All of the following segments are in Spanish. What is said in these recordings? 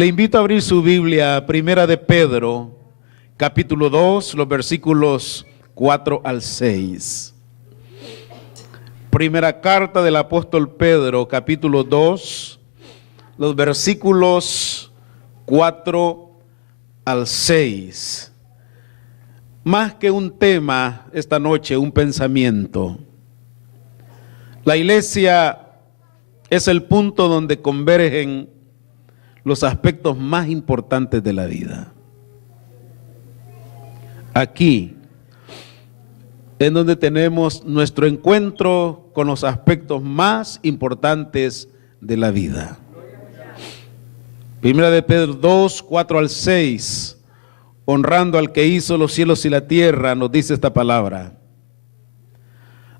Le invito a abrir su Biblia a Primera de Pedro, capítulo 2, los versículos 4 al 6. Primera carta del apóstol Pedro, capítulo 2, los versículos 4 al 6. Más que un tema esta noche, un pensamiento. La iglesia es el punto donde convergen los aspectos más importantes de la vida. Aquí es donde tenemos nuestro encuentro con los aspectos más importantes de la vida. Primera de Pedro 2, 4 al 6, honrando al que hizo los cielos y la tierra, nos dice esta palabra.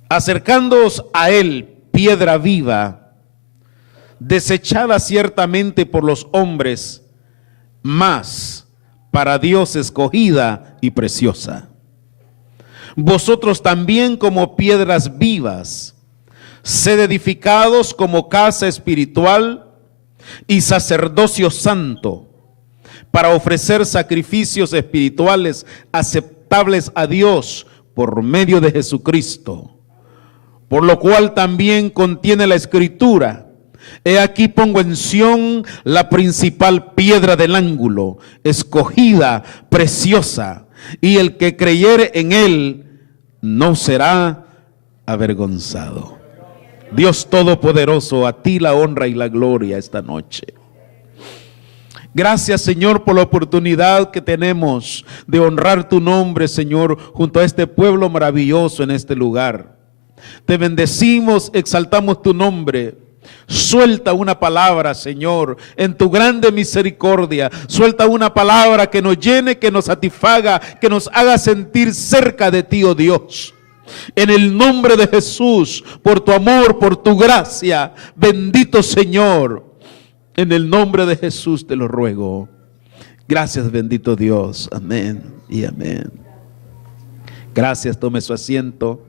Acercándoos a él, piedra viva, desechada ciertamente por los hombres, mas para Dios escogida y preciosa. Vosotros también como piedras vivas, sed edificados como casa espiritual y sacerdocio santo, para ofrecer sacrificios espirituales aceptables a Dios por medio de Jesucristo. Por lo cual también contiene la Escritura: he aquí pongo en Sión la principal piedra del ángulo, escogida, preciosa, y el que creyere en él no será avergonzado. Dios Todopoderoso, a ti la honra y la gloria esta noche. Gracias, Señor, por la oportunidad que tenemos de honrar tu nombre, Señor, junto a este pueblo maravilloso en este lugar. Te bendecimos, exaltamos tu nombre. Suelta una palabra, Señor, en tu grande misericordia. Suelta una palabra que nos llene, que nos satisfaga, que nos haga sentir cerca de ti, oh Dios. En el nombre de Jesús, por tu amor, por tu gracia, bendito Señor. En el nombre de Jesús te lo ruego. Gracias, bendito Dios. Amén y amén. Gracias, tome su asiento.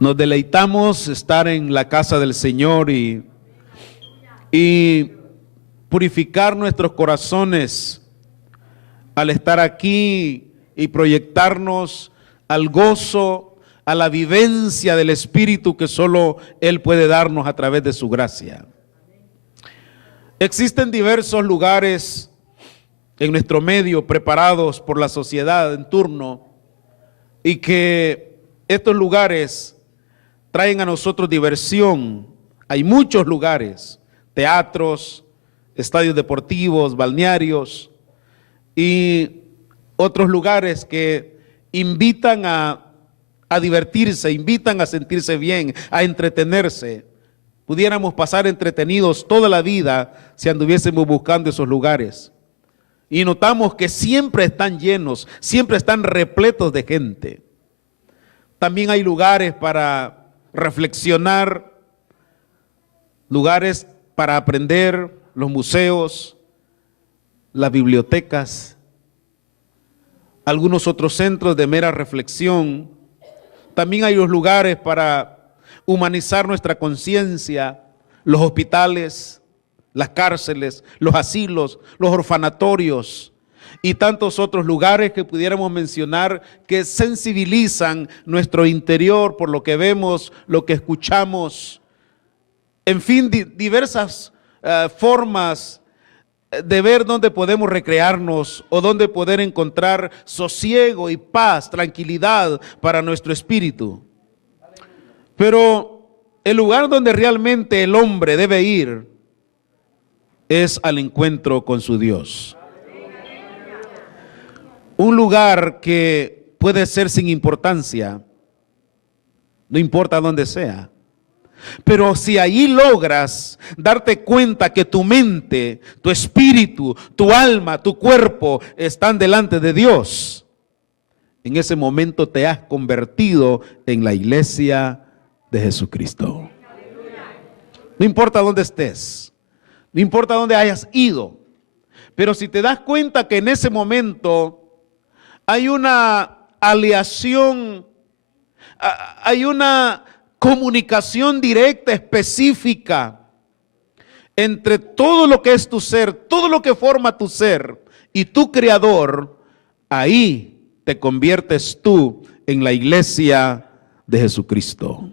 Nos deleitamos estar en la casa del Señor y purificar nuestros corazones al estar aquí y proyectarnos al gozo, a la vivencia del Espíritu que solo Él puede darnos a través de su gracia. Existen diversos lugares en nuestro medio preparados por la sociedad en turno y que estos lugares traen a nosotros diversión. Hay muchos lugares, teatros, estadios deportivos, balnearios y otros lugares que invitan a divertirse, invitan a sentirse bien, a entretenerse. Pudiéramos pasar entretenidos toda la vida si anduviésemos buscando esos lugares. Y notamos que siempre están llenos, siempre están repletos de gente. También hay lugares para reflexionar, lugares para aprender, los museos, las bibliotecas, algunos otros centros de mera reflexión. También hay los lugares para humanizar nuestra conciencia, los hospitales, las cárceles, los asilos, los orfanatorios y tantos otros lugares que pudiéramos mencionar que sensibilizan nuestro interior por lo que vemos, lo que escuchamos. En fin, diversas formas de ver dónde podemos recrearnos o dónde poder encontrar sosiego y paz, tranquilidad para nuestro espíritu. Pero el lugar donde realmente el hombre debe ir es al encuentro con su Dios. Un lugar que puede ser sin importancia, no importa dónde sea. Pero si ahí logras darte cuenta que tu mente, tu espíritu, tu alma, tu cuerpo están delante de Dios, en ese momento te has convertido en la iglesia de Jesucristo. No importa dónde estés, no importa dónde hayas ido, pero si te das cuenta que en ese momento hay una aleación, hay una comunicación directa, específica entre todo lo que es tu ser, todo lo que forma tu ser y tu creador, ahí te conviertes tú en la iglesia de Jesucristo.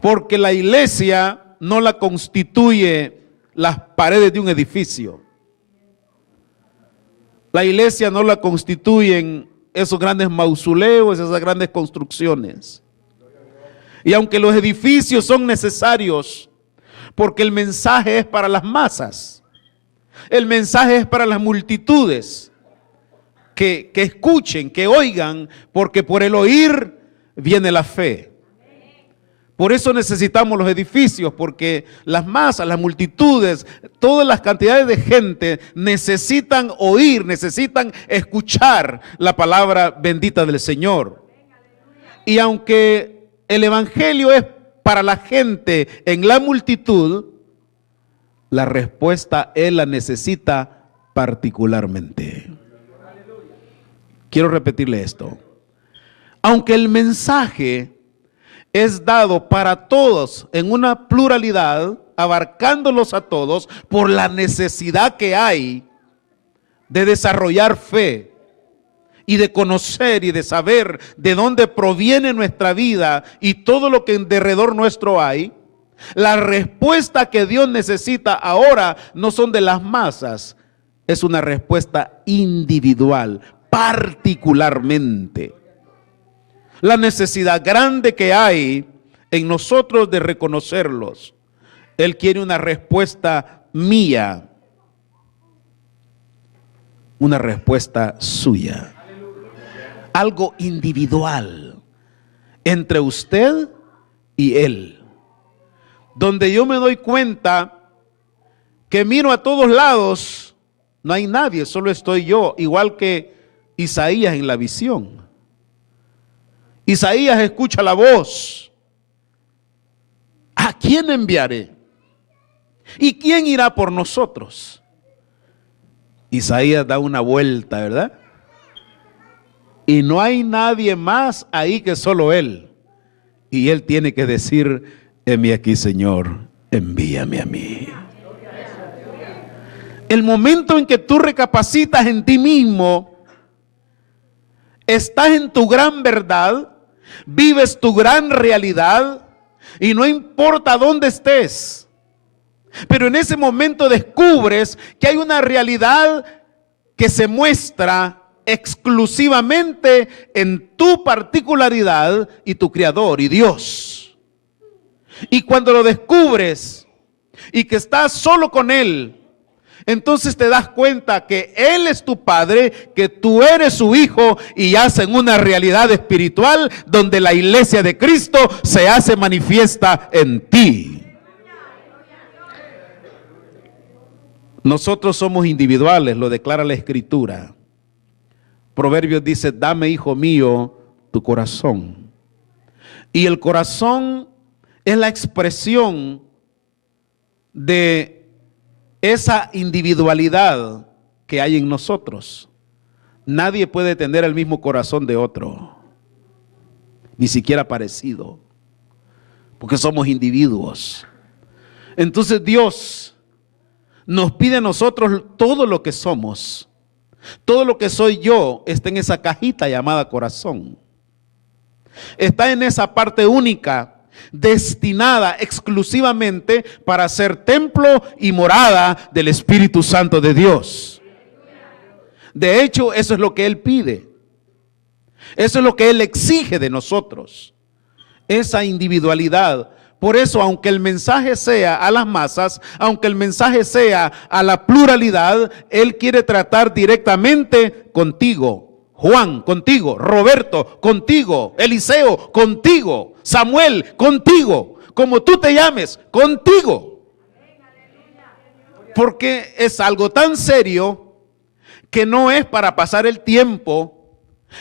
Porque la iglesia no la constituye las paredes de un edificio. La iglesia no la constituyen esos grandes mausoleos, esas grandes construcciones. Y aunque los edificios son necesarios, porque el mensaje es para las masas, el mensaje es para las multitudes, que escuchen, que oigan, porque por el oír viene la fe. Por eso necesitamos los edificios, porque las masas, las multitudes, todas las cantidades de gente necesitan oír, necesitan escuchar la palabra bendita del Señor. Y aunque el evangelio es para la gente en la multitud, la respuesta Él la necesita particularmente. Quiero repetirle esto. Aunque el mensaje es dado para todos en una pluralidad, abarcándolos a todos por la necesidad que hay de desarrollar fe y de conocer y de saber de dónde proviene nuestra vida y todo lo que en derredor nuestro hay. La respuesta que Dios necesita ahora no son de las masas, es una respuesta individual, particularmente. La necesidad grande que hay en nosotros de reconocerlos. Él quiere una respuesta mía, una respuesta suya. Algo individual entre usted y Él. Donde yo me doy cuenta que miro a todos lados, no hay nadie, solo estoy yo, igual que Isaías en la visión. Isaías escucha la voz. ¿A quién enviaré? ¿Y quién irá por nosotros? Isaías da una vuelta, ¿verdad? Y no hay nadie más ahí que solo él. Y él tiene que decir: heme aquí, Señor, envíame a mí. El momento en que tú recapacitas en ti mismo, estás en tu gran verdad, vives tu gran realidad y no importa dónde estés, pero en ese momento descubres que hay una realidad que se muestra exclusivamente en tu particularidad y tu Creador y Dios. Y cuando lo descubres y que estás solo con Él, entonces te das cuenta que Él es tu Padre, que tú eres su Hijo y hacen una realidad espiritual donde la iglesia de Cristo se hace manifiesta en ti. Nosotros somos individuales, lo declara la Escritura. Proverbios dice: dame, hijo mío, tu corazón. Y el corazón es la expresión de esa individualidad que hay en nosotros. Nadie puede tener el mismo corazón de otro, ni siquiera parecido, porque somos individuos. Entonces Dios nos pide a nosotros todo lo que somos. Todo lo que soy yo está en esa cajita llamada corazón. Está en esa parte única, destinada exclusivamente para ser templo y morada del Espíritu Santo de Dios. De hecho, eso es lo que Él pide. Eso es lo que Él exige de nosotros. Esa individualidad. Por eso, aunque el mensaje sea a las masas, aunque el mensaje sea a la pluralidad, Él quiere tratar directamente contigo. Juan, contigo. Roberto, contigo. Eliseo, contigo. Samuel, contigo. Como tú te llames, contigo. Porque es algo tan serio que no es para pasar el tiempo,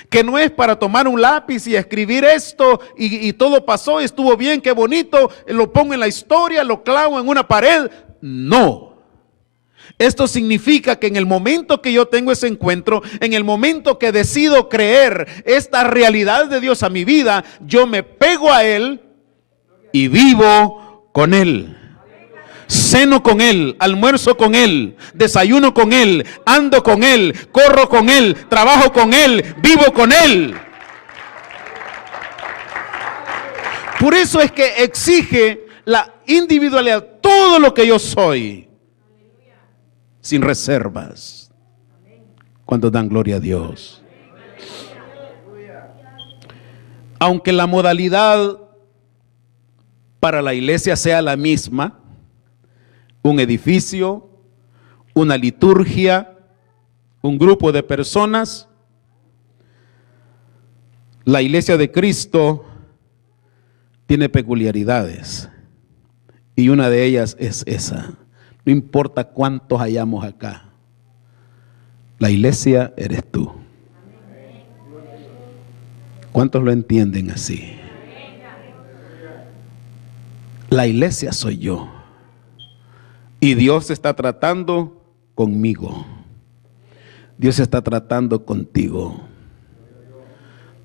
que no es para tomar un lápiz y escribir esto y todo pasó, estuvo bien, qué bonito, lo pongo en la historia, lo clavo en una pared. No. Esto significa que en el momento que yo tengo ese encuentro, en el momento que decido creer esta realidad de Dios a mi vida, yo me pego a Él y vivo con Él. Ceno con Él, almuerzo con Él, desayuno con Él, ando con Él, corro con Él, trabajo con Él, vivo con Él. Por eso es que exige la individualidad, todo lo que yo soy, sin reservas. Cuando dan gloria a Dios. Aunque la modalidad para la iglesia sea la misma, un edificio, una liturgia, un grupo de personas, la iglesia de Cristo tiene peculiaridades y una de ellas es esa. No importa cuántos hayamos acá, la iglesia eres tú. ¿Cuántos lo entienden así? La iglesia soy yo. Y Dios está tratando conmigo. Dios está tratando contigo.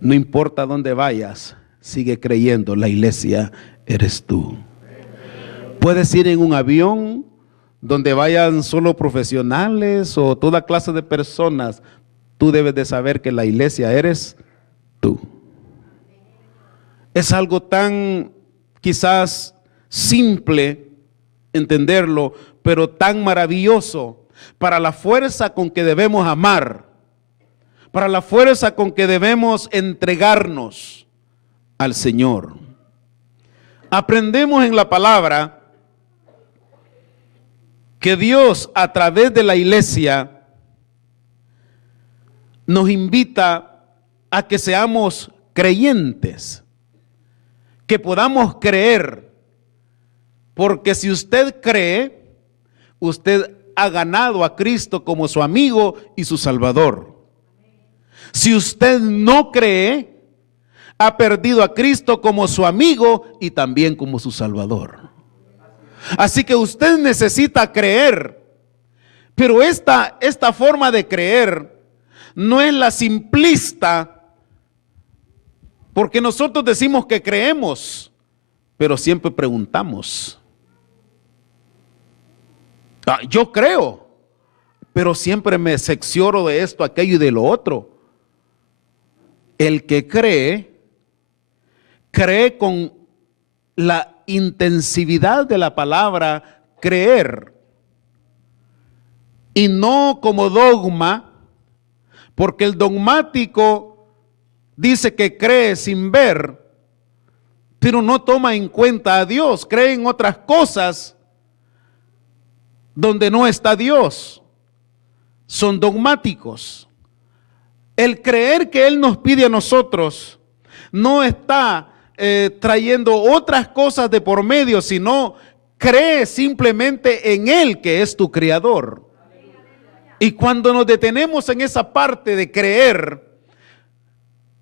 No importa dónde vayas, sigue creyendo, la iglesia eres tú. Puedes ir en un avión donde vayan solo profesionales o toda clase de personas. Tú debes de saber que la iglesia eres tú. Es algo tan quizás simple entenderlo, pero tan maravilloso para la fuerza con que debemos amar, para la fuerza con que debemos entregarnos al Señor. Aprendemos en la palabra que Dios a través de la iglesia nos invita a que seamos creyentes, que podamos creer. Porque si usted cree, usted ha ganado a Cristo como su amigo y su Salvador. Si usted no cree, ha perdido a Cristo como su amigo y también como su Salvador. Así que usted necesita creer. Pero esta forma de creer no es la simplista, porque nosotros decimos que creemos, pero siempre preguntamos. Yo creo, pero siempre me cercioro de esto, aquello y de lo otro. El que cree con la intensividad de la palabra creer y no como dogma, porque el dogmático dice que cree sin ver, pero no toma en cuenta a Dios, cree en otras cosas donde no está Dios. Son dogmáticos. El creer que Él nos pide a nosotros no está trayendo otras cosas de por medio, sino cree simplemente en Él, que es tu creador. Y cuando nos detenemos en esa parte de creer,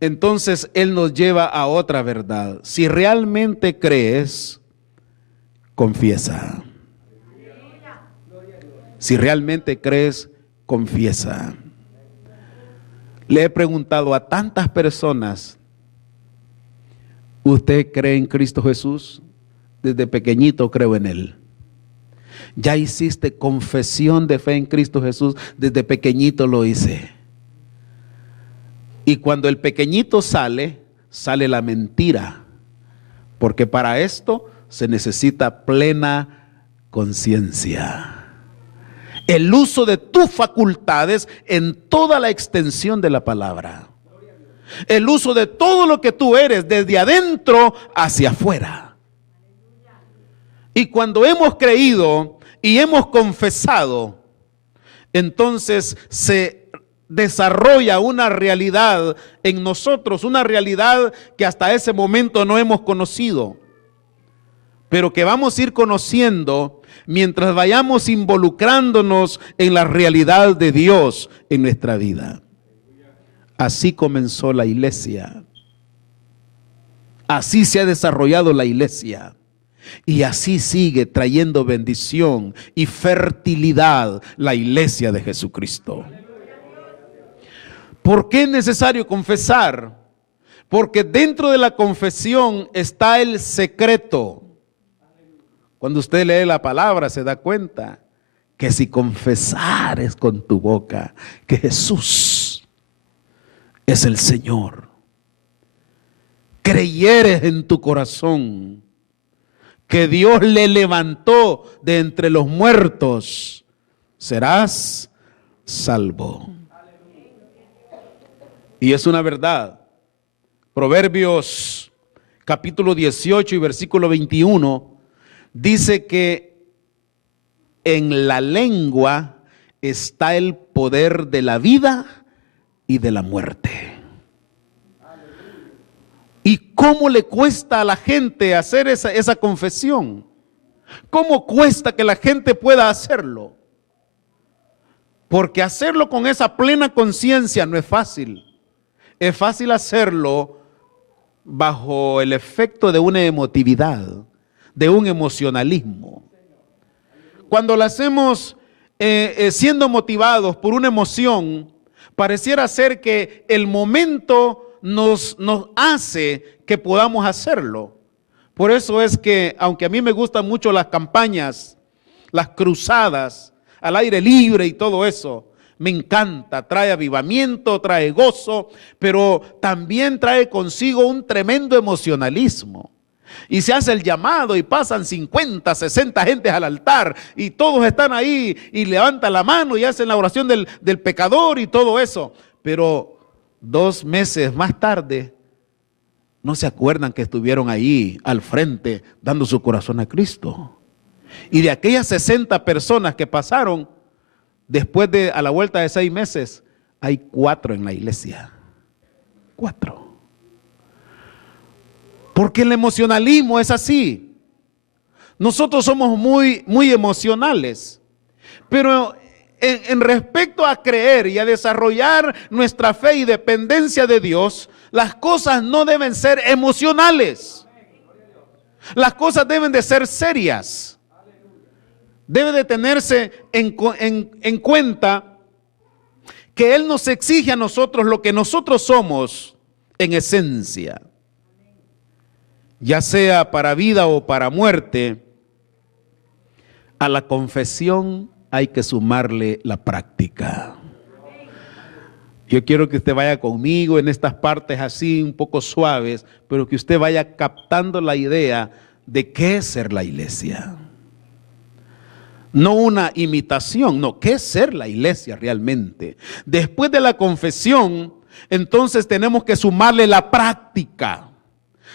entonces Él nos lleva a otra verdad. Si realmente crees, confiesa. Si realmente crees, confiesa. Le he preguntado a tantas personas, ¿usted cree en Cristo Jesús? Desde pequeñito creo en Él. ¿Ya hiciste confesión de fe en Cristo Jesús? Desde pequeñito lo hice. Y cuando el pequeñito sale la mentira, porque para esto se necesita plena conciencia. El uso de tus facultades en toda la extensión de la palabra. El uso de todo lo que tú eres, desde adentro hacia afuera. Y cuando hemos creído y hemos confesado, entonces se desarrolla una realidad en nosotros, una realidad que hasta ese momento no hemos conocido, pero que vamos a ir conociendo mientras vayamos involucrándonos en la realidad de Dios en nuestra vida. Así comenzó la iglesia. Así se ha desarrollado la iglesia. Y así sigue trayendo bendición y fertilidad la iglesia de Jesucristo. ¿Por qué es necesario confesar? Porque dentro de la confesión está el secreto. Cuando usted lee la palabra se da cuenta que si confesares con tu boca que Jesús es el Señor, creyeres en tu corazón que Dios le levantó de entre los muertos, serás salvo. Y es una verdad. Proverbios capítulo 18 y versículo 21 dice que en la lengua está el poder de la vida y de la muerte. ¿Y cómo le cuesta a la gente hacer esa confesión? ¿Cómo cuesta que la gente pueda hacerlo? Porque hacerlo con esa plena conciencia no es fácil. Es fácil hacerlo bajo el efecto de una emotividad, de un emocionalismo. Cuando lo hacemos siendo motivados por una emoción, pareciera ser que el momento nos hace que podamos hacerlo. Por eso es que, aunque a mí me gustan mucho las campañas, las cruzadas al aire libre y todo eso, me encanta, trae avivamiento, trae gozo, pero también trae consigo un tremendo emocionalismo. Y se hace el llamado y pasan 50, 60 gentes al altar y todos están ahí y levantan la mano y hacen la oración del pecador y todo eso. Pero 2 meses más tarde no se acuerdan que estuvieron ahí al frente dando su corazón a Cristo. Y de aquellas 60 personas que pasaron, después de a la vuelta de 6 meses, hay 4 en la iglesia. 4. Porque el emocionalismo es así. Nosotros somos muy emocionales. Pero en respecto a creer y a desarrollar nuestra fe y dependencia de Dios, las cosas no deben ser emocionales. Las cosas deben de ser serias. Debe de tenerse en cuenta que Él nos exige a nosotros lo que nosotros somos en esencia. Ya sea para vida o para muerte, a la confesión hay que sumarle la práctica. Yo quiero que usted vaya conmigo en estas partes así un poco suaves, pero que usted vaya captando la idea de qué es ser la iglesia. No una imitación, no, ¿qué es ser la iglesia realmente? Después de la confesión, entonces tenemos que sumarle la práctica.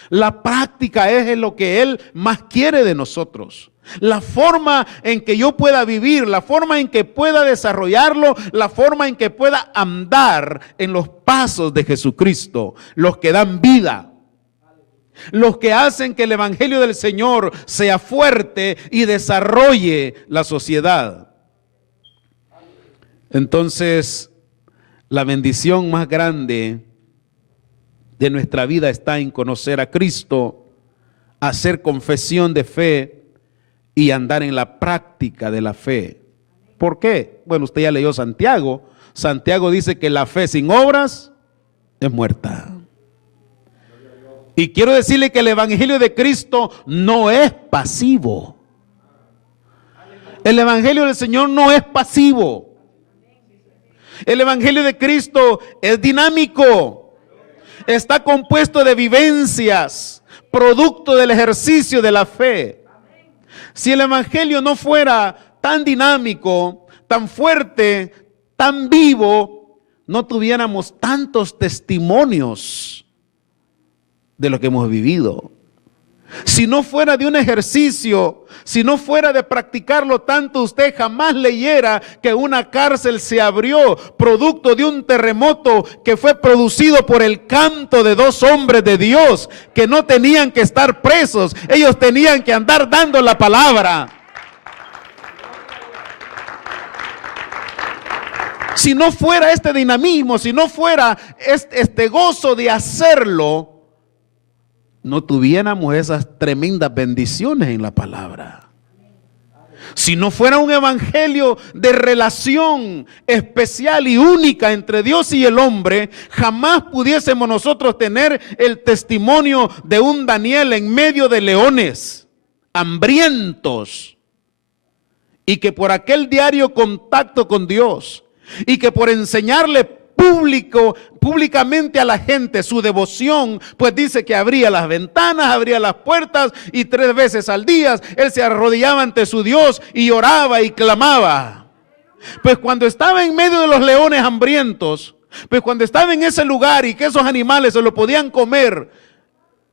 La práctica es lo que Él más quiere de nosotros. La forma en que yo pueda vivir, la forma en que pueda desarrollarlo, la forma en que pueda andar en los pasos de Jesucristo, los que dan vida, los que hacen que el evangelio del Señor sea fuerte y desarrolle la sociedad. Entonces, la bendición más grande de nuestra vida está en conocer a Cristo, hacer confesión de fe y andar en la práctica de la fe. ¿Por qué? Bueno, usted ya leyó Santiago. Santiago dice que la fe sin obras es muerta. Y quiero decirle que el evangelio de Cristo no es pasivo. El evangelio del Señor no es pasivo. El evangelio de Cristo es dinámico. Está compuesto de vivencias, producto del ejercicio de la fe. Si el evangelio no fuera tan dinámico, tan fuerte, tan vivo, no tuviéramos tantos testimonios de lo que hemos vivido. Si no fuera de un ejercicio, si no fuera de practicarlo tanto, usted jamás leyera que una cárcel se abrió producto de un terremoto que fue producido por el canto de 2 hombres de Dios que no tenían que estar presos, ellos tenían que andar dando la palabra. Si no fuera este dinamismo, si no fuera este gozo de hacerlo, no tuviéramos esas tremendas bendiciones en la palabra. Si no fuera un evangelio de relación especial y única entre Dios y el hombre, jamás pudiésemos nosotros tener el testimonio de un Daniel en medio de leones. hambrientos, y que por aquel diario contacto con Dios, y que por enseñarle públicamente a la gente su devoción, pues dice que abría las ventanas, abría las puertas, y 3 veces al día él se arrodillaba ante su Dios y oraba y clamaba. Pues cuando estaba en medio de los leones hambrientos, pues cuando estaba en ese lugar y que esos animales se lo podían comer,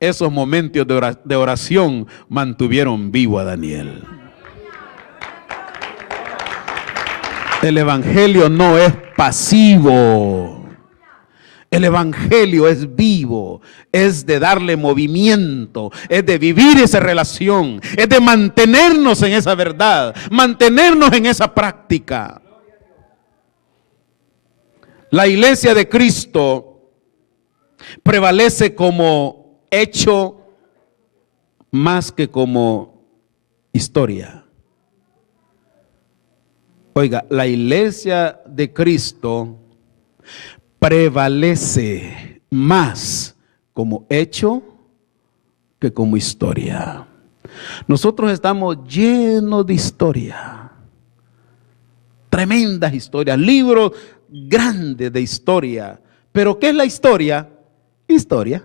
esos momentos de oración mantuvieron vivo a Daniel. El evangelio no es pasivo. El evangelio es vivo, es de darle movimiento, es de vivir esa relación, es de mantenernos en esa verdad, mantenernos en esa práctica. La iglesia de Cristo prevalece como hecho más que como historia. Oiga, la iglesia de Cristo prevalece más como hecho que como historia. Nosotros estamos llenos de historia, tremendas historias, libros grandes de historia. Pero ¿qué es la historia? Historia.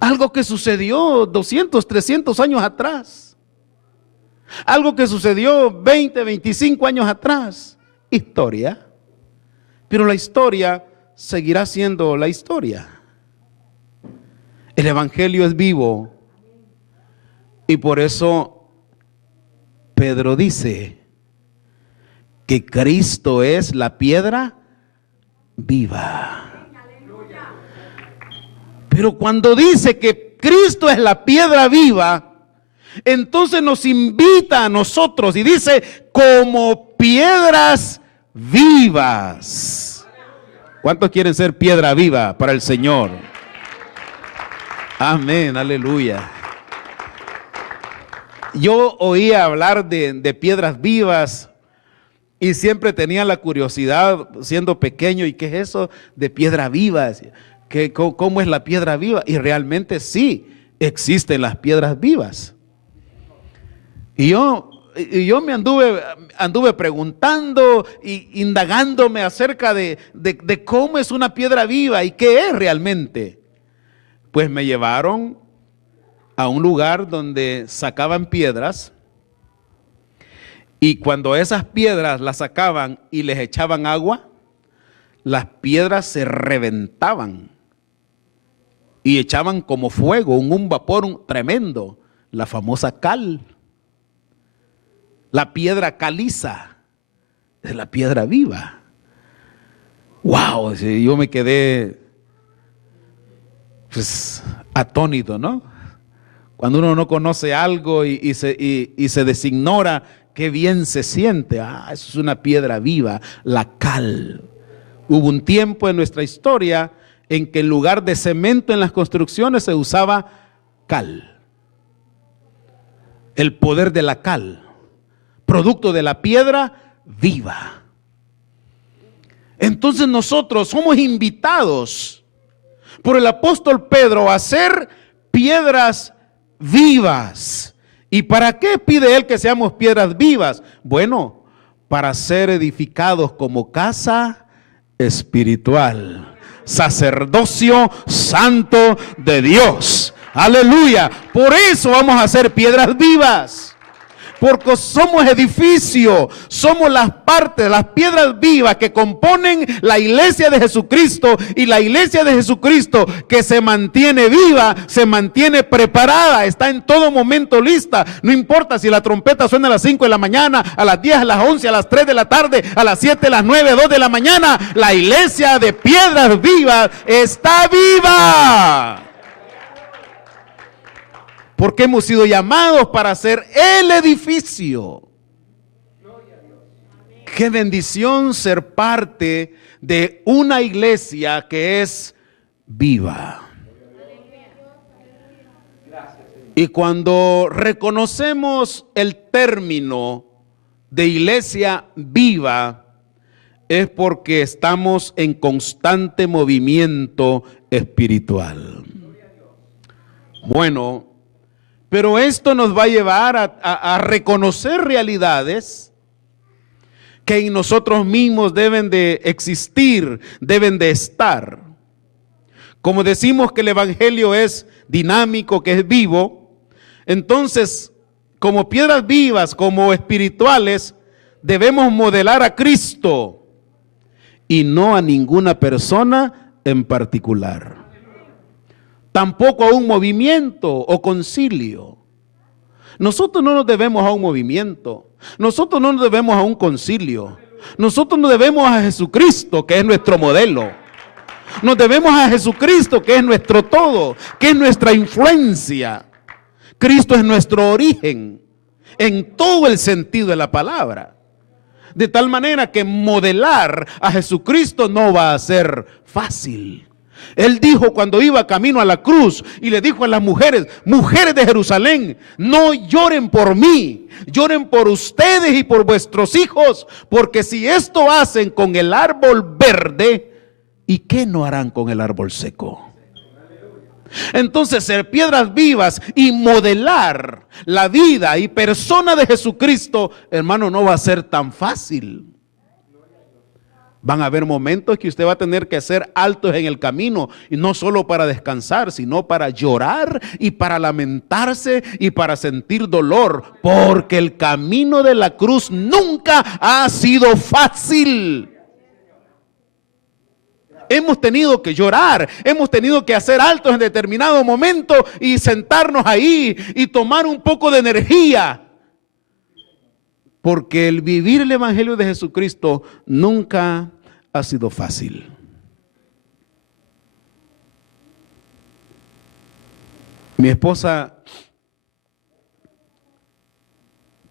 Algo que sucedió 200, 300 años atrás. Algo que sucedió 20, 25 años atrás. Historia. Pero la historia seguirá siendo la historia. El evangelio es vivo. Y por eso Pedro dice que Cristo es la piedra viva. Pero cuando dice que Cristo es la piedra viva, entonces nos invita a nosotros y dice, como piedras vivas. ¿Cuántos quieren ser piedra viva para el Señor? Amén, aleluya. Yo oía hablar de piedras vivas y siempre tenía la curiosidad, siendo pequeño, ¿y qué es eso de piedra viva? ¿Cómo es la piedra viva? Y realmente sí, existen las piedras vivas. Y yo me anduve preguntando e indagándome acerca de cómo es una piedra viva y qué es realmente. Pues me llevaron a un lugar donde sacaban piedras, y cuando esas piedras las sacaban y les echaban agua, las piedras se reventaban y echaban como fuego, un vapor tremendo, la famosa cal. La piedra caliza es la piedra viva. Wow, yo me quedé pues atónito, ¿no? Cuando uno no conoce algo y se designora, qué bien se siente. Eso es una piedra viva, la cal. Hubo un tiempo en nuestra historia en que en lugar de cemento en las construcciones se usaba cal. El poder de la cal, producto de la piedra viva. Entonces nosotros somos invitados por el apóstol Pedro a ser piedras vivas. ¿Y para qué pide él que seamos piedras vivas? Bueno, para ser edificados como casa espiritual, sacerdocio santo de Dios. Aleluya. Por eso vamos a ser piedras vivas. Porque somos edificio, somos las partes, las piedras vivas que componen la iglesia de Jesucristo, y la iglesia de Jesucristo que se mantiene viva, se mantiene preparada, está en todo momento lista. No importa si la trompeta suena a las 5 de la mañana, a las 10, a las 11, a las 3 de la tarde, a las 7, a las 9, 2 de la mañana, la iglesia de piedras vivas está viva. Porque hemos sido llamados para ser el edificio. Qué bendición ser parte de una iglesia que es viva. Y cuando reconocemos el término de iglesia viva, es porque estamos en constante movimiento espiritual. Bueno, pero esto nos va a llevar a reconocer realidades que en nosotros mismos deben de existir, deben de estar. Como decimos que el evangelio es dinámico, que es vivo, entonces, como piedras vivas, como espirituales, debemos modelar a Cristo y no a ninguna persona en particular. Tampoco a un movimiento o concilio. Nosotros no nos debemos a un movimiento. Nosotros no nos debemos a un concilio. Nosotros nos debemos a Jesucristo, que es nuestro modelo. Nos debemos a Jesucristo, que es nuestro todo, que es nuestra influencia. Cristo es nuestro origen en todo el sentido de la palabra. De tal manera que modelar a Jesucristo no va a ser fácil. Él dijo cuando iba camino a la cruz y le dijo a las mujeres, mujeres de Jerusalén, no lloren por mí, lloren por ustedes y por vuestros hijos, porque si esto hacen con el árbol verde, ¿y qué no harán con el árbol seco? Entonces, ser piedras vivas y modelar la vida y persona de Jesucristo, hermano, no va a ser tan fácil. Van a haber momentos que usted va a tener que hacer altos en el camino, y no solo para descansar, sino para llorar y para lamentarse y para sentir dolor, porque el camino de la cruz nunca ha sido fácil. Hemos tenido que llorar, hemos tenido que hacer altos en determinado momento y sentarnos ahí y tomar un poco de energía. Porque el vivir el evangelio de Jesucristo nunca ha sido fácil. Mi esposa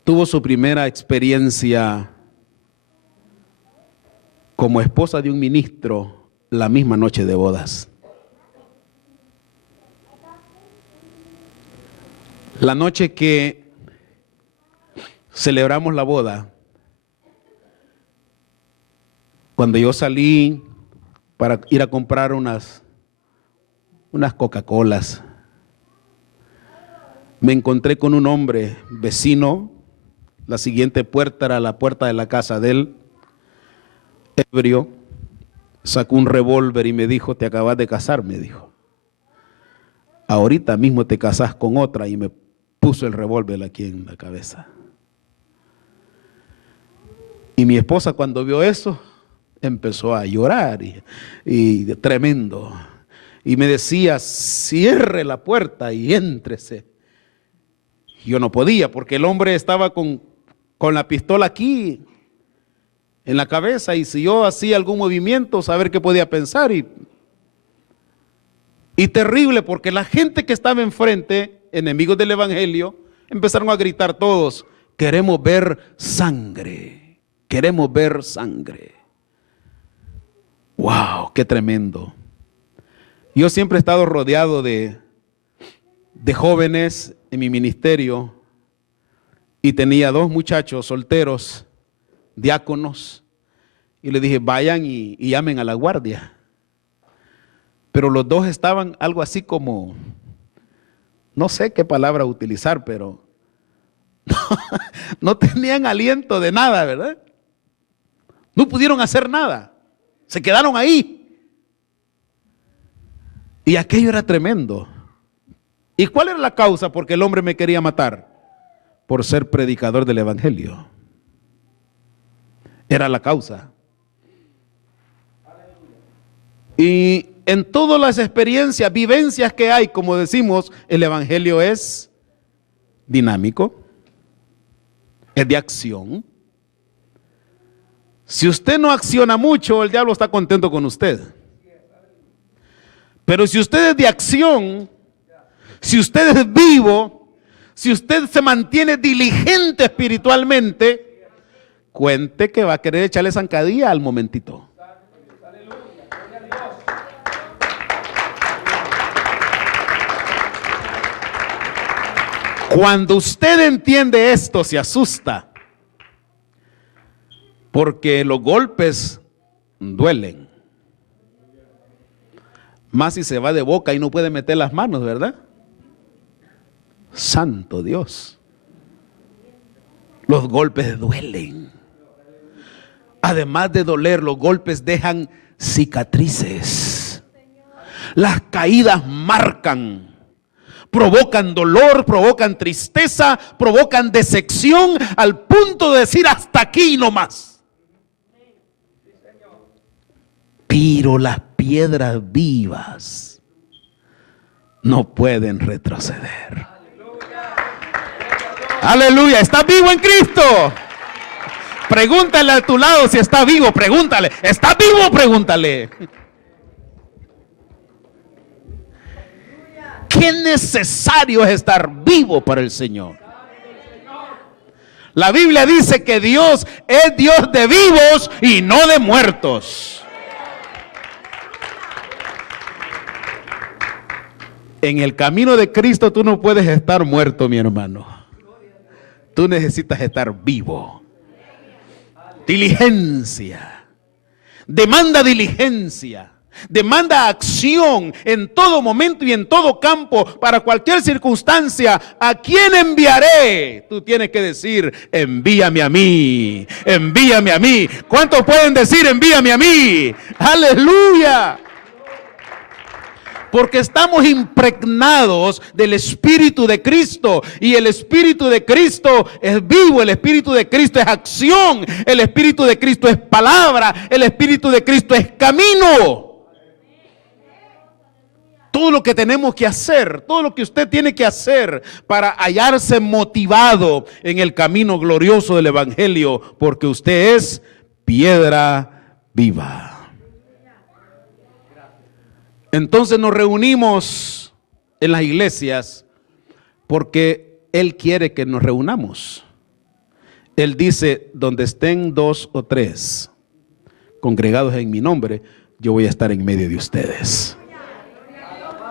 tuvo su primera experiencia como esposa de un ministro la misma noche de bodas. La noche que celebramos la boda, cuando yo salí para ir a comprar unas Coca-Colas, me encontré con un hombre vecino. La siguiente puerta era la puerta de la casa de él, ebrio. Sacó un revólver y me dijo, te acabas de casar, me dijo. Ahorita mismo te casas con otra, y me puso el revólver aquí en la cabeza. Y mi esposa, cuando vio eso, empezó a llorar y tremendo. Y me decía, cierre la puerta y éntrese. Yo no podía, porque el hombre estaba con la pistola aquí en la cabeza, y si yo hacía algún movimiento, saber qué podía pensar. Y terrible, porque la gente que estaba enfrente, enemigos del evangelio, empezaron a gritar todos, queremos ver sangre, queremos ver sangre. Wow, qué tremendo. Yo siempre he estado rodeado de jóvenes en mi ministerio, y tenía 2 muchachos solteros, diáconos, y le dije, vayan y llamen a la guardia. Pero los 2 estaban algo así como, no sé qué palabra utilizar, pero no tenían aliento de nada, ¿verdad? No pudieron hacer nada, se quedaron ahí. Y aquello era tremendo. ¿Y cuál era la causa? Porque el hombre me quería matar por ser predicador del evangelio. Era la causa. Y en todas las experiencias, vivencias que hay, como decimos, el evangelio es dinámico, es de acción. Si usted no acciona mucho, el diablo está contento con usted. Pero si usted es de acción, si usted es vivo, si usted se mantiene diligente espiritualmente, cuente que va a querer echarle zancadilla al momentito. Cuando usted entiende esto, se asusta, porque los golpes duelen. Más si se va de boca y no puede meter las manos, ¿verdad? Santo Dios. Los golpes duelen. Además de doler, los golpes dejan cicatrices. Las caídas marcan, provocan dolor, provocan tristeza, provocan decepción al punto de decir hasta aquí no más. Pero las piedras vivas no pueden retroceder. Aleluya, ¿estás vivo en Cristo? Pregúntale a tu lado si está vivo, pregúntale. ¿Estás vivo? Pregúntale. Qué necesario es estar vivo para el Señor. La Biblia dice que Dios es Dios de vivos y no de muertos. En el camino de Cristo tú no puedes estar muerto, mi hermano. Tú necesitas estar vivo. Diligencia. Demanda diligencia. Demanda acción en todo momento y en todo campo, para cualquier circunstancia. ¿A quién enviaré? Tú tienes que decir, envíame a mí, envíame a mí. ¿Cuántos pueden decir, envíame a mí? Aleluya. Porque estamos impregnados del Espíritu de Cristo. Y el Espíritu de Cristo es vivo. El Espíritu de Cristo es acción. El Espíritu de Cristo es palabra. El Espíritu de Cristo es camino. Todo lo que tenemos que hacer, todo lo que usted tiene que hacer para hallarse motivado en el camino glorioso del Evangelio. Porque usted es piedra viva. Entonces nos reunimos en las iglesias porque Él quiere que nos reunamos. Él dice, donde estén 2 o 3 congregados en mi nombre, yo voy a estar en medio de ustedes.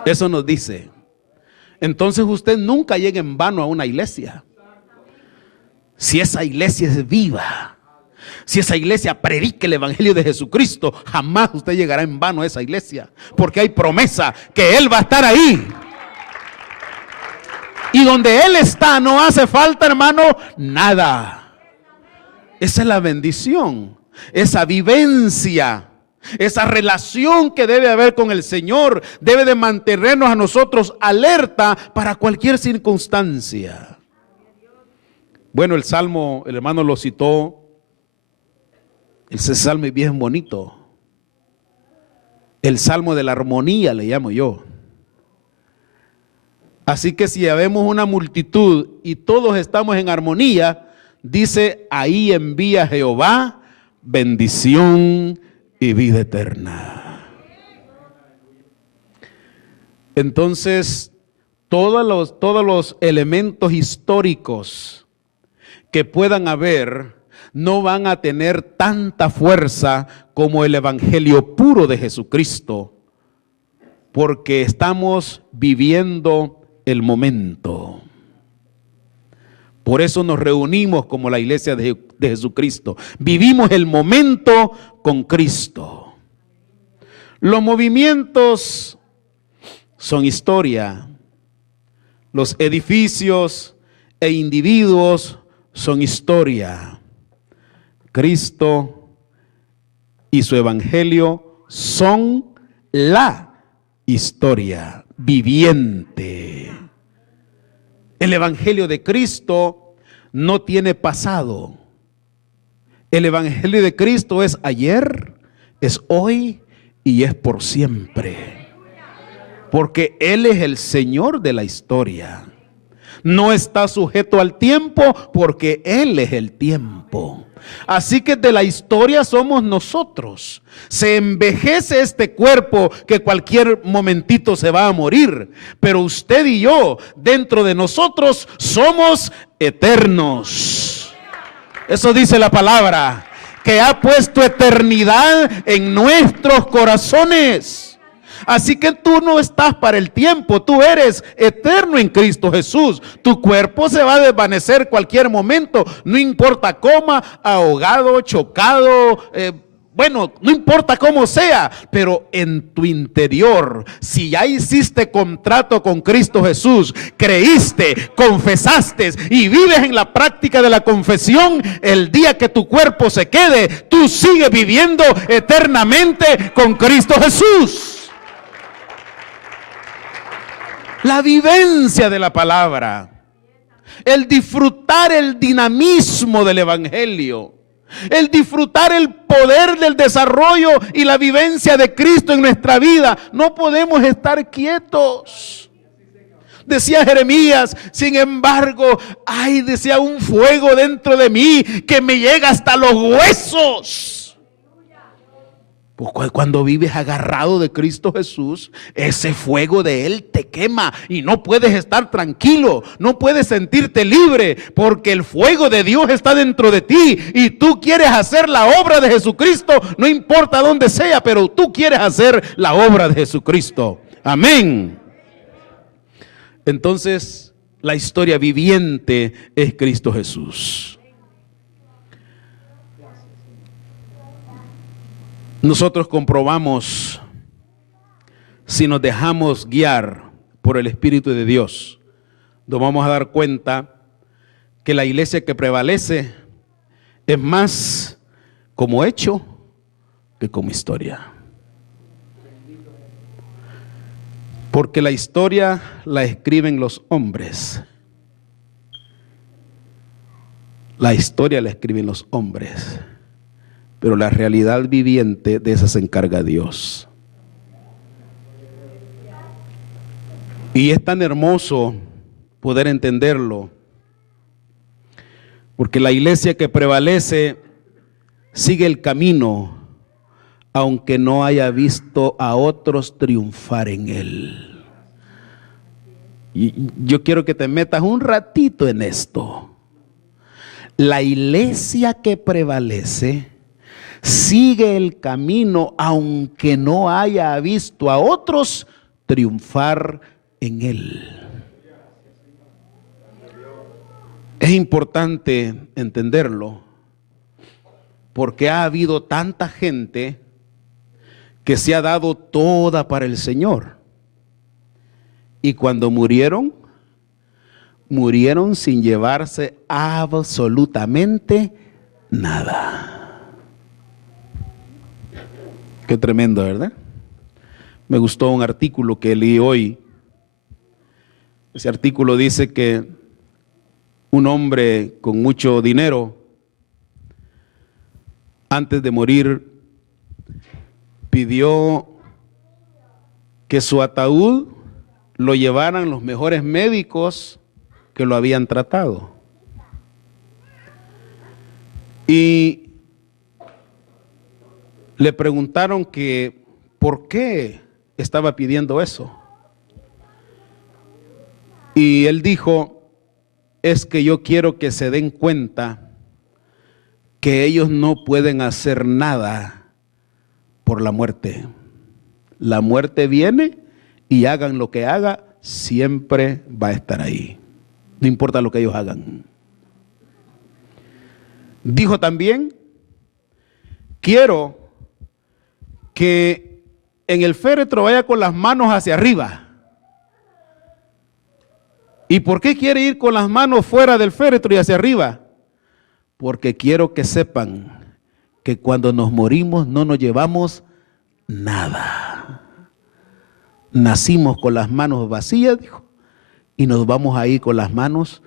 Eso nos dice. Entonces usted nunca llegue en vano a una iglesia. Si esa iglesia es viva, si esa iglesia predica el Evangelio de Jesucristo, jamás usted llegará en vano a esa iglesia, porque hay promesa que Él va a estar ahí. Y donde Él está no hace falta, hermano, nada. Esa es la bendición, esa vivencia, esa relación que debe haber con el Señor debe de mantenernos a nosotros alerta para cualquier circunstancia. Bueno, el Salmo, el hermano lo citó. Ese salmo es bien bonito. El salmo de la armonía le llamo yo. Así que si habemos una multitud y todos estamos en armonía, dice, ahí envía Jehová bendición y vida eterna. Entonces, todos los elementos históricos que puedan haber no van a tener tanta fuerza como el Evangelio puro de Jesucristo, porque estamos viviendo el momento. Por eso nos reunimos como la iglesia de Jesucristo. Vivimos el momento con Cristo. Los movimientos son historia. Los edificios e individuos son historia. Cristo y su evangelio son la historia viviente. El evangelio de Cristo no tiene pasado. El evangelio de Cristo es ayer, es hoy y es por siempre. Porque Él es el Señor de la historia. No está sujeto al tiempo porque Él es el tiempo. Así que de la historia somos nosotros. Se envejece este cuerpo que cualquier momentito se va a morir. Pero usted y yo, dentro de nosotros, somos eternos. Eso dice la palabra, que ha puesto eternidad en nuestros corazones. Así que tú no estás para el tiempo, tú eres eterno en Cristo Jesús. Tu cuerpo se va a desvanecer cualquier momento, no importa cómo, ahogado, chocado, bueno, no importa cómo sea, pero en tu interior, si ya hiciste contrato con Cristo Jesús, creíste, confesaste y vives en la práctica de la confesión, el día que tu cuerpo se quede, tú sigues viviendo eternamente con Cristo Jesús. La vivencia de la palabra, el disfrutar el dinamismo del evangelio, el disfrutar el poder del desarrollo y la vivencia de Cristo en nuestra vida. No podemos estar quietos. Decía Jeremías, sin embargo, decía, un fuego dentro de mí que me llega hasta los huesos. Pues cuando vives agarrado de Cristo Jesús, ese fuego de Él te quema y no puedes estar tranquilo, no puedes sentirte libre, porque el fuego de Dios está dentro de ti y tú quieres hacer la obra de Jesucristo, no importa dónde sea, pero tú quieres hacer la obra de Jesucristo. Amén. Entonces, la historia viviente es Cristo Jesús. Nosotros comprobamos, si nos dejamos guiar por el Espíritu de Dios, nos vamos a dar cuenta que la iglesia que prevalece es más como hecho que como historia. Porque la historia la escriben los hombres. La historia la escriben los hombres. Pero la realidad viviente, de esa se encarga Dios. Y es tan hermoso poder entenderlo, porque la iglesia que prevalece sigue el camino, aunque no haya visto a otros triunfar en él. Y yo quiero que te metas un ratito en esto. La iglesia que prevalece sigue el camino, aunque no haya visto a otros triunfar en él. Es importante entenderlo, porque ha habido tanta gente que se ha dado toda para el Señor, y cuando murieron, murieron sin llevarse absolutamente nada. Qué tremendo, ¿verdad? Me gustó un artículo que leí hoy. Ese artículo dice que un hombre con mucho dinero, antes de morir, pidió que su ataúd lo llevaran los mejores médicos que lo habían tratado. Y le preguntaron que por qué estaba pidiendo eso. Y él dijo, es que yo quiero que se den cuenta que ellos no pueden hacer nada por la muerte. La muerte viene y hagan lo que haga, siempre va a estar ahí. No importa lo que ellos hagan. Dijo también, quiero que en el féretro vaya con las manos hacia arriba. ¿Y por qué quiere ir con las manos fuera del féretro y hacia arriba? Porque quiero que sepan que cuando nos morimos no nos llevamos nada. Nacimos con las manos vacías, dijo, y nos vamos a ir con las manos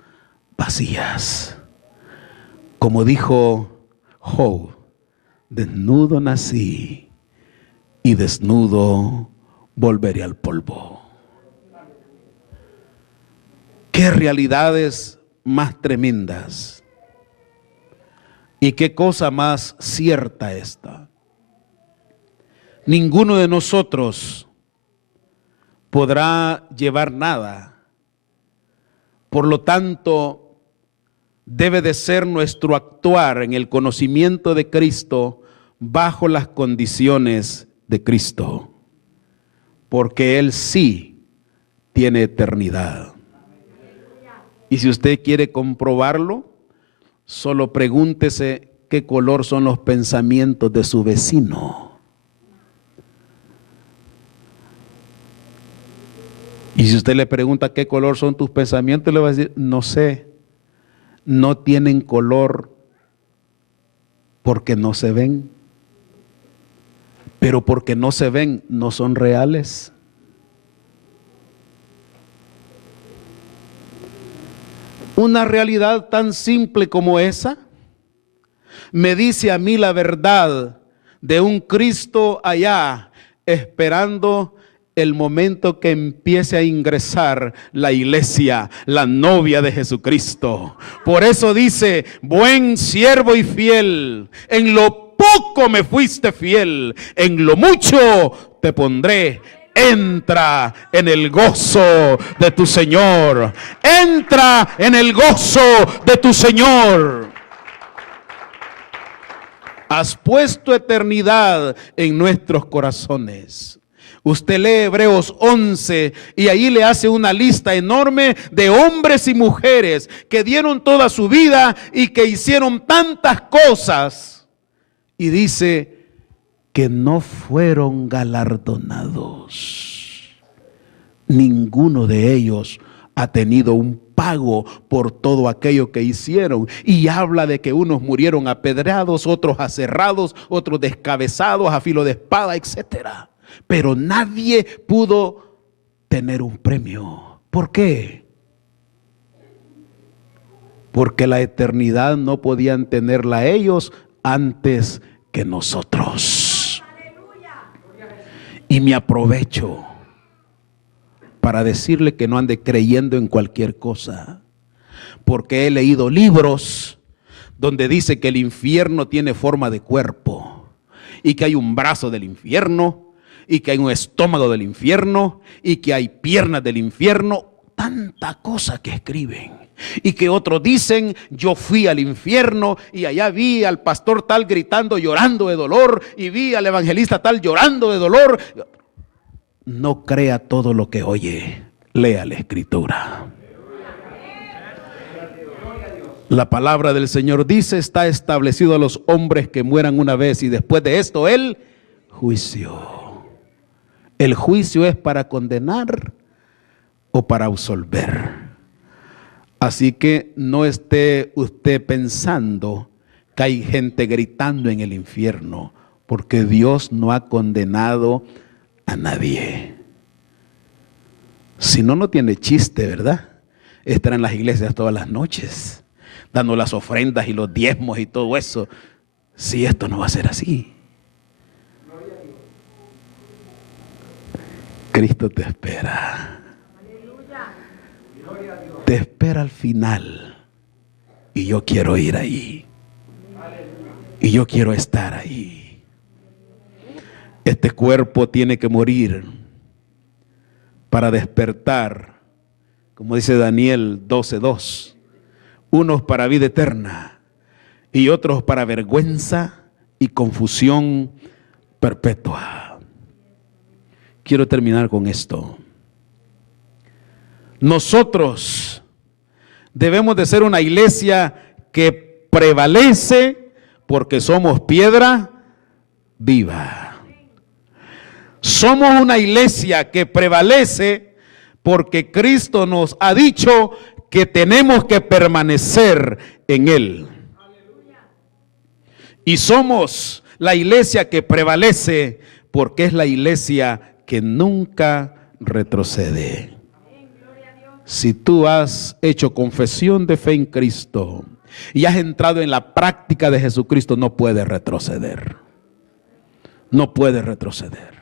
vacías. Como dijo Job, desnudo nací y desnudo volveré al polvo. Qué realidades más tremendas y qué cosa más cierta esta. Ninguno de nosotros podrá llevar nada. Por lo tanto, debe de ser nuestro actuar en el conocimiento de Cristo bajo las condiciones de Cristo, porque Él sí tiene eternidad. Y si usted quiere comprobarlo, solo pregúntese qué color son los pensamientos de su vecino. Y si usted le pregunta qué color son tus pensamientos, le va a decir, no sé, no tienen color porque no se ven. Pero porque no se ven, no son reales. Una realidad tan simple como esa me dice a mí la verdad de un Cristo allá esperando el momento que empiece a ingresar la iglesia, la novia de Jesucristo. Por eso dice, buen siervo y fiel, en lo poco me fuiste fiel, en lo mucho te pondré. Entra en el gozo de tu Señor. Entra en el gozo de tu Señor. Has puesto eternidad en nuestros corazones. Usted lee Hebreos 11 y ahí le hace una lista enorme de hombres y mujeres que dieron toda su vida y que hicieron tantas cosas. Y dice que no fueron galardonados. Ninguno de ellos ha tenido un pago por todo aquello que hicieron. Y habla de que unos murieron apedreados, otros aserrados, otros descabezados a filo de espada, etcétera. Pero nadie pudo tener un premio. ¿Por qué? Porque la eternidad no podían tenerla ellos antes que nosotros. Y me aprovecho para decirle que no ande creyendo en cualquier cosa, porque he leído libros donde dice que el infierno tiene forma de cuerpo y que hay un brazo del infierno y que hay un estómago del infierno y que hay piernas del infierno, tanta cosa que escriben. Y que otros dicen, yo fui al infierno y allá vi al pastor tal gritando, llorando de dolor, y vi al evangelista tal llorando de dolor. No crea todo lo que oye, lea la Escritura. La palabra del Señor dice, está establecido a los hombres que mueran una vez y después de esto el juicio. El juicio es para condenar o para absolver. Así que no esté usted pensando que hay gente gritando en el infierno, porque Dios no ha condenado a nadie. Si no, no tiene chiste, ¿verdad? Estar en las iglesias todas las noches, dando las ofrendas y los diezmos y todo eso. Si esto no va a ser así. Cristo te espera. Te espera al final. Y yo quiero ir ahí. Y yo quiero estar ahí. Este cuerpo tiene que morir para despertar, como dice Daniel 12:2, unos para vida eterna y otros para vergüenza y confusión perpetua. Quiero terminar con esto. Nosotros debemos de ser una iglesia que prevalece porque somos piedra viva. Somos una iglesia que prevalece porque Cristo nos ha dicho que tenemos que permanecer en Él. Y somos la iglesia que prevalece porque es la iglesia que nunca retrocede. Si tú has hecho confesión de fe en Cristo y has entrado en la práctica de Jesucristo, no puedes retroceder. No puedes retroceder.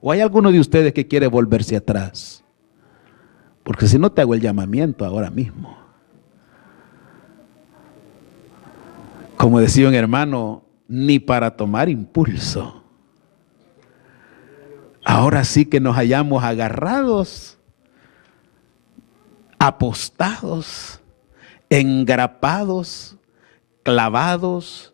¿O hay alguno de ustedes que quiere volverse atrás? Porque si no, te hago el llamamiento ahora mismo. Como decía un hermano, ni para tomar impulso. Ahora sí que nos hallamos agarrados, apostados, engrapados, clavados